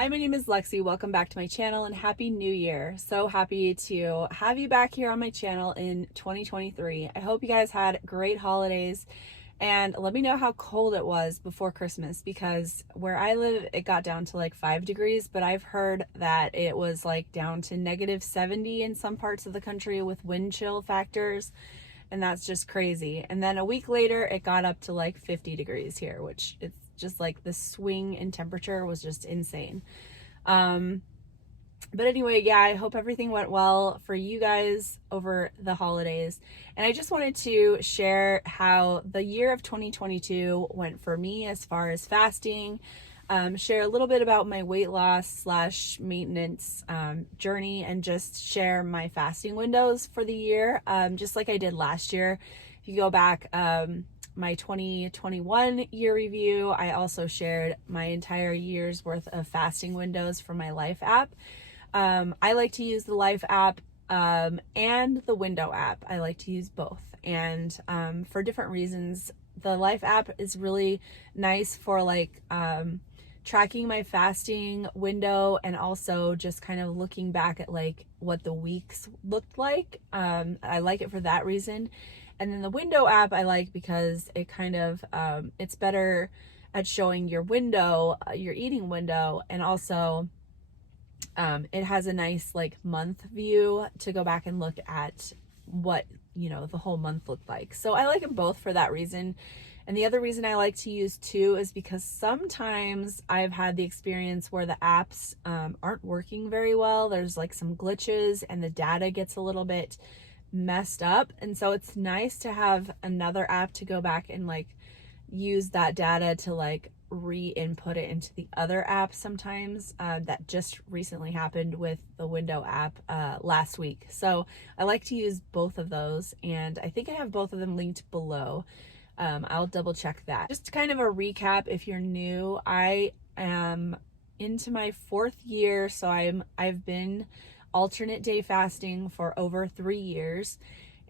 Hi, my name is Lexi. Welcome back to my channel and Happy New Year. So happy to have you back here on my channel in 2023. I hope you guys had great holidays and let me know how cold it was before Christmas, because where I live, it got down to like 5 degrees, but I've heard that it was like down to -70 in some parts of the country with wind chill factors. And that's just crazy. And then a week later, it got up to like 50 degrees here, which it's just like the swing in temperature was just insane. But anyway, yeah, I hope everything went well for you guys over the holidays. And I just wanted to share how the year of 2022 went for me as far as fasting, share a little bit about my weight loss / maintenance journey, and just share my fasting windows for the year, just like I did last year. If you go back, my 2021 year review, I also shared my entire year's worth of fasting windows from my Life app. I like to use the Life app and the Window app. I like to use both, and for different reasons. The Life app is really nice for like tracking my fasting window, and also just kind of looking back at like what the weeks looked like. I like it for that reason. And then the Window app I like because it kind of it's better at showing your window, your eating window, and also it has a nice like month view to go back and look at what, the whole month looked like. So I like them both for that reason. And the other reason I like to use two is because sometimes I've had the experience where the apps aren't working very well. There's like some glitches and the data gets a little bit messed up. And so it's nice to have another app to go back and like use that data to like re-input it into the other app sometimes. That just recently happened with the Window app last week. So I like to use both of those, and I think I have both of them linked below. I'll double check that. Just kind of a recap if you're new, I am into my 4th year, so I've been alternate day fasting for over 3 years,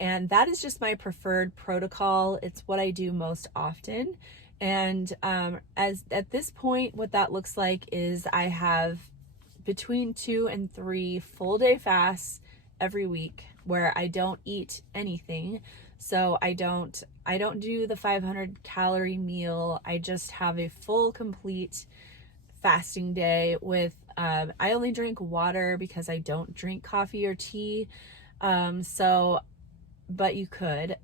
and that is just my preferred protocol. It's what I do most often. And as at this point, what that looks like is I have between 2 and 3 full day fasts every week where I don't eat anything. So I don't do the 500 calorie meal. I just have a full complete fasting day with I only drink water because I don't drink coffee or tea. But you could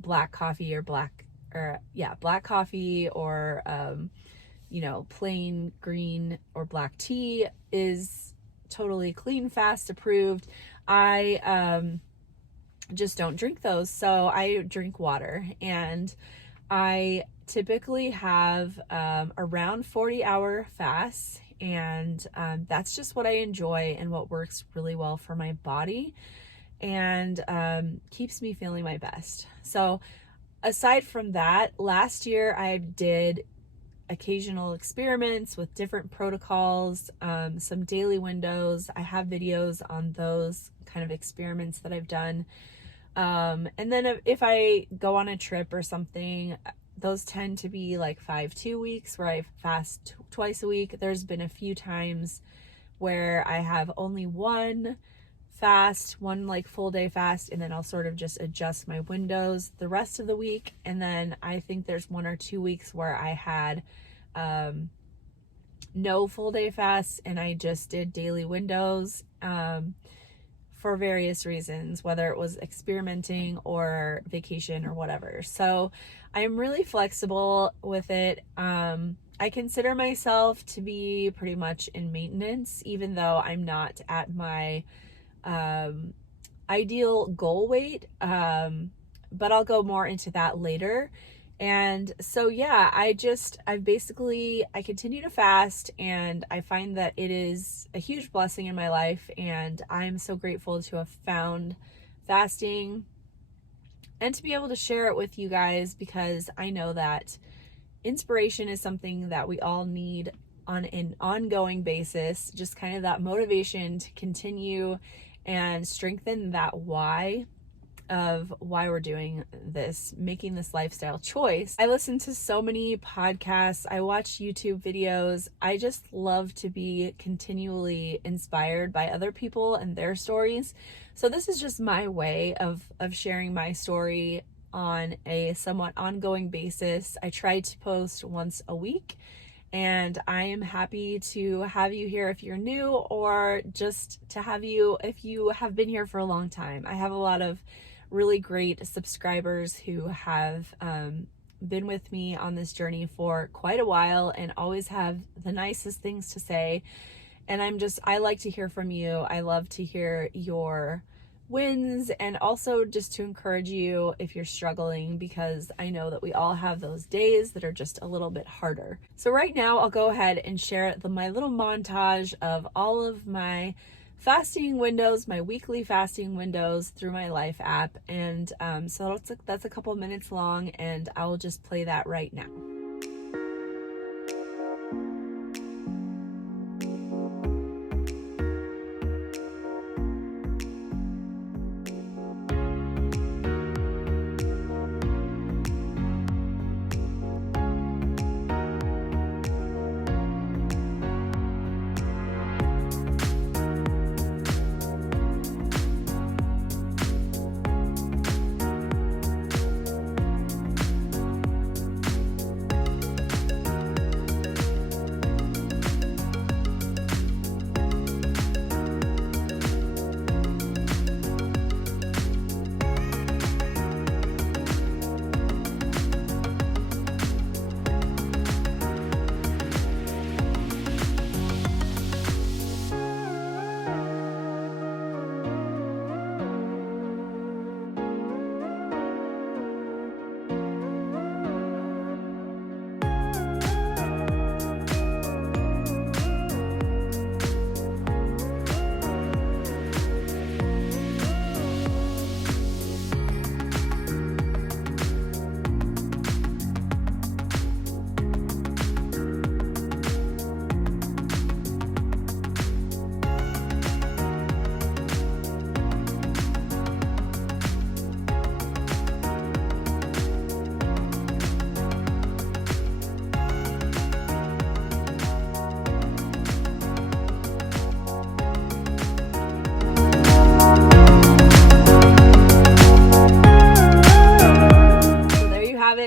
black coffee or black coffee, or plain green or black tea is totally clean fast approved. I just don't drink those, so I drink water, and I typically have around 40-hour fasts, and that's just what I enjoy and what works really well for my body and keeps me feeling my best. So aside from that, last year I did occasional experiments with different protocols, some daily windows. I have videos on those kind of experiments that I've done. And then if I go on a trip or something, those tend to be like 5-2 weeks where I fast twice a week. There's been a few times where I have only one like full day fast, and then I'll sort of just adjust my windows the rest of the week. And then I think there's 1 or 2 weeks where I had no full day fasts and I just did daily windows for various reasons, whether it was experimenting or vacation or whatever. So I'm really flexible with it. I consider myself to be pretty much in maintenance, even though I'm not at my ideal goal weight, but I'll go more into that later. And so yeah, I continue to fast, and I find that it is a huge blessing in my life, and I'm so grateful to have found fasting and to be able to share it with you guys, because I know that inspiration is something that we all need on an ongoing basis, just kind of that motivation to continue and strengthen that why of why we're doing this, making this lifestyle choice. I listen to so many podcasts, I watch YouTube videos. I just love to be continually inspired by other people and their stories. So this is just my way of sharing my story on a somewhat ongoing basis. I try to post once a week, and I am happy to have you here if you're new, or just to have you if you have been here for a long time. I have a lot of really great subscribers who have been with me on this journey for quite a while and always have the nicest things to say. And I like to hear from you. I love to hear your wins, and also just to encourage you if you're struggling, because I know that we all have those days that are just a little bit harder. So right now I'll go ahead and share my little montage of all of my fasting windows, my weekly fasting windows through my Life app. And so that's a couple minutes long, and I'll just play that right now.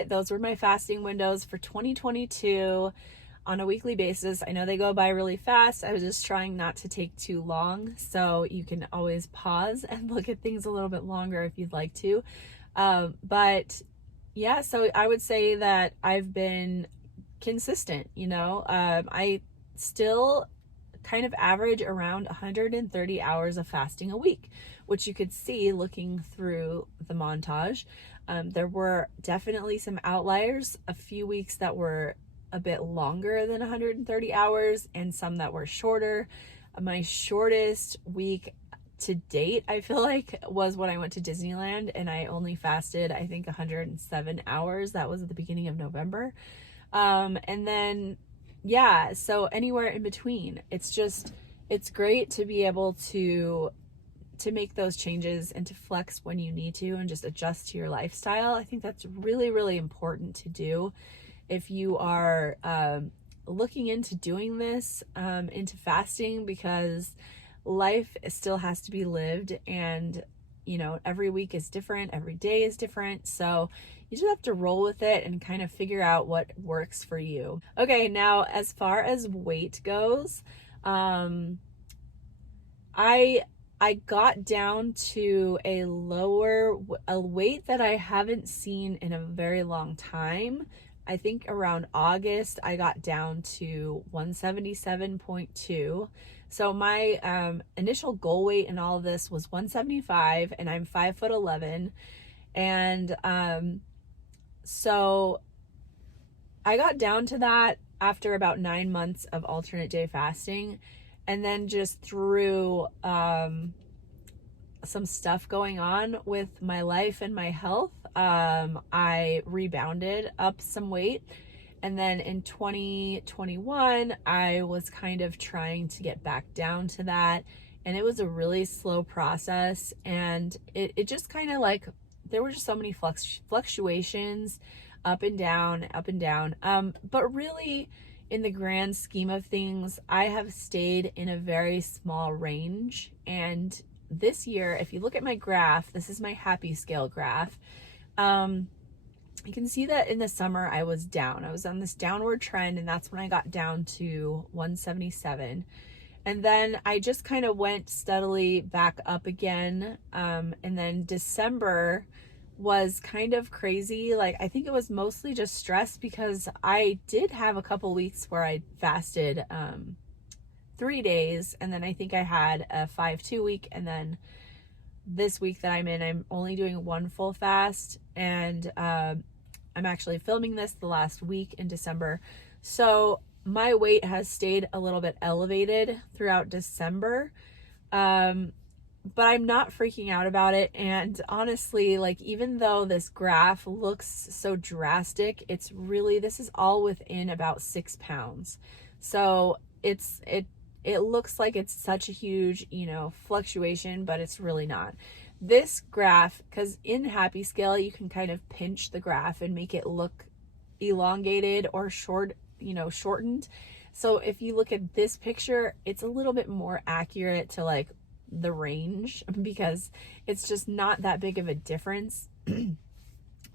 Those were my fasting windows for 2022 on a weekly basis. I know they go by really fast. I was just trying not to take too long, so you can always pause and look at things a little bit longer if you'd like to. But yeah, so I would say that I've been consistent. I still kind of average around 130 hours of fasting a week, which you could see looking through the montage. There were definitely some outliers, a few weeks that were a bit longer than 130 hours and some that were shorter. My shortest week to date, I feel like, was when I went to Disneyland, and I only fasted, I think, 107 hours. That was at the beginning of November. And then, yeah, so anywhere in between. It's great to be able to make those changes and to flex when you need to and just adjust to your lifestyle. I think that's really, really important to do if you are looking into doing this, into fasting, because life still has to be lived, and every week is different, every day is different, so you just have to roll with it and kind of figure out what works for you. Okay, now as far as weight goes, I got down to a weight that I haven't seen in a very long time. I think around August, I got down to 177.2. So my initial goal weight in all of this was 175, and I'm 5'11". And so I got down to that after about 9 months of alternate day fasting. And then just through some stuff going on with my life and my health, I rebounded up some weight. And then in 2021, I was kind of trying to get back down to that. and it was a really slow process, and it just kind of like, there were just so many fluctuations, up and down, up and down. But really, in the grand scheme of things, I have stayed in a very small range. And this year, if you look at my graph, this is my happy scale graph. You can see that in the summer I was down. I was on this downward trend, and that's when I got down to 177. And then I just kind of went steadily back up again. And then December was kind of crazy. Like, I think it was mostly just stress, because I did have a couple weeks where I fasted 3 days, and then I think I had a 5-2 week, and then this week that I'm in, I'm only doing one full fast, and I'm actually filming this the last week in December. So my weight has stayed a little bit elevated throughout December. But I'm not freaking out about it. And honestly, like, even though this graph looks so drastic, it's really, this is all within about 6 pounds. So it looks like it's such a huge, fluctuation, but it's really not. This graph, because in Happy Scale, you can kind of pinch the graph and make it look elongated or shortened. So if you look at this picture, it's a little bit more accurate to like the range, because it's just not that big of a difference.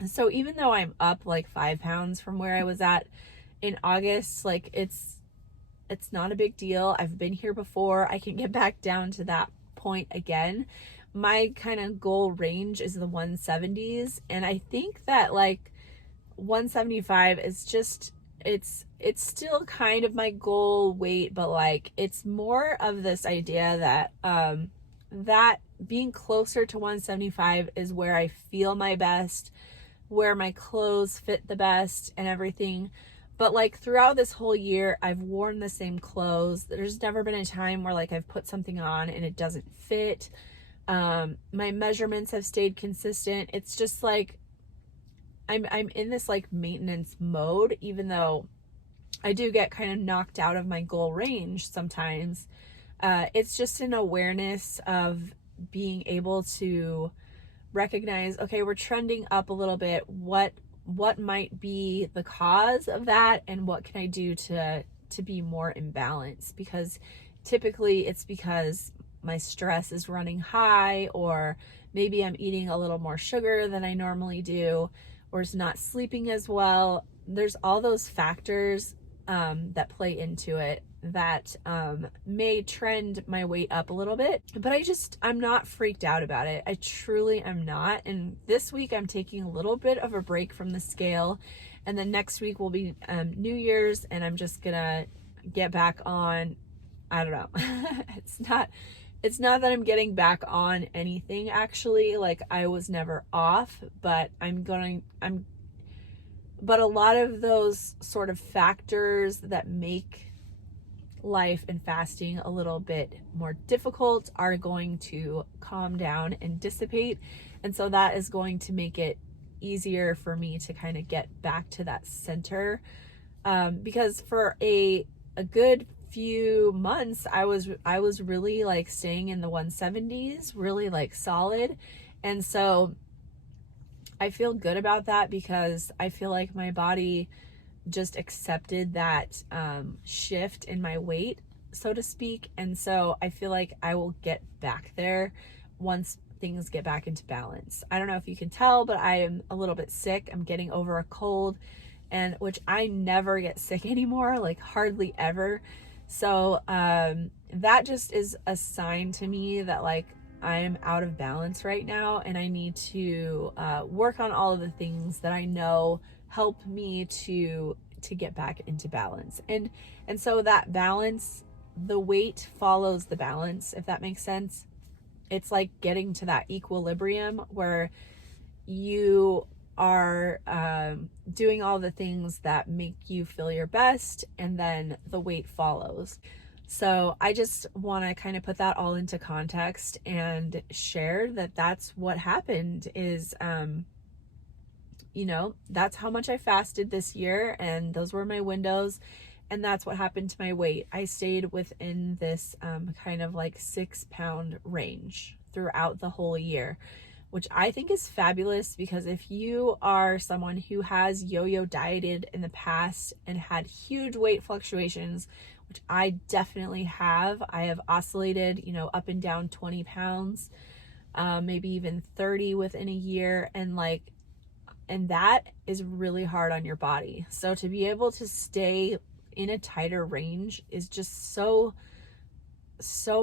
So even though I'm up like 5 pounds from where I was at in August, like it's not a big deal. I've been here before. I can get back down to that point again. My kind of goal range is the 170s, and I think that like 175 is just, it's still kind of my goal weight, but like it's more of this idea that that being closer to 175 is where I feel my best, where my clothes fit the best and everything. But like throughout this whole year, I've worn the same clothes. There's never been a time where like I've put something on and it doesn't fit. My measurements have stayed consistent. It's just like I'm in this like maintenance mode, even though I do get kind of knocked out of my goal range sometimes. It's just an awareness of being able to recognize, okay, we're trending up a little bit. What might be the cause of that, and what can I do to be more in balance? Because typically it's because my stress is running high, or maybe I'm eating a little more sugar than I normally do, or is not sleeping as well. There's all those factors that play into it that may trend my weight up a little bit, but I'm not freaked out about it. I truly am not. And this week I'm taking a little bit of a break from the scale, and then next week will be New Year's, and I'm just gonna get back on. I don't know. It's not that I'm getting back on anything, actually. Like, I was never off, but but a lot of those sort of factors that make life and fasting a little bit more difficult are going to calm down and dissipate. And so that is going to make it easier for me to kind of get back to that center. Because for a good few months, I was really like staying in the 170s, really like solid. And so I feel good about that, because I feel like my body just accepted that shift in my weight, so to speak. And so I feel like I will get back there once things get back into balance. I don't know if you can tell, but I am a little bit sick. I'm getting over a cold, and which I never get sick anymore, like hardly ever. So that just is a sign to me that like I'm out of balance right now, and I need to work on all of the things that I know help me to get back into balance. And so that balance, the weight follows the balance, if that makes sense. It's like getting to that equilibrium where you are doing all the things that make you feel your best, and then the weight follows. So I just want to kind of put that all into context and share that that's what happened. Is that's how much I fasted this year, and those were my windows. And that's what happened to my weight. I stayed within this kind of like 6-pound range throughout the whole year, which I think is fabulous, because if you are someone who has yo-yo dieted in the past and had huge weight fluctuations, which I definitely have, I have oscillated, up and down 20 pounds, maybe even 30 within a year. And that is really hard on your body. So to be able to stay in a tighter range is just so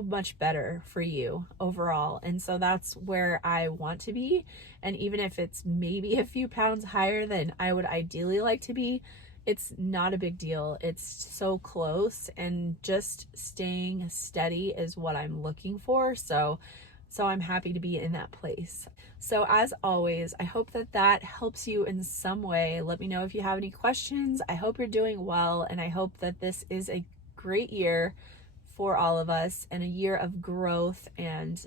much better for you overall. And so that's where I want to be. And even if it's maybe a few pounds higher than I would ideally like to be, it's not a big deal. It's so close, and just staying steady is what I'm looking for. So I'm happy to be in that place. So as always, I hope that helps you in some way. Let me know if you have any questions. I hope you're doing well, and I hope that this is a great year for all of us, and a year of growth and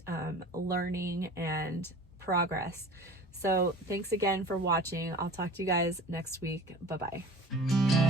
learning and progress. So thanks again for watching. I'll talk to you guys next week. Bye-bye.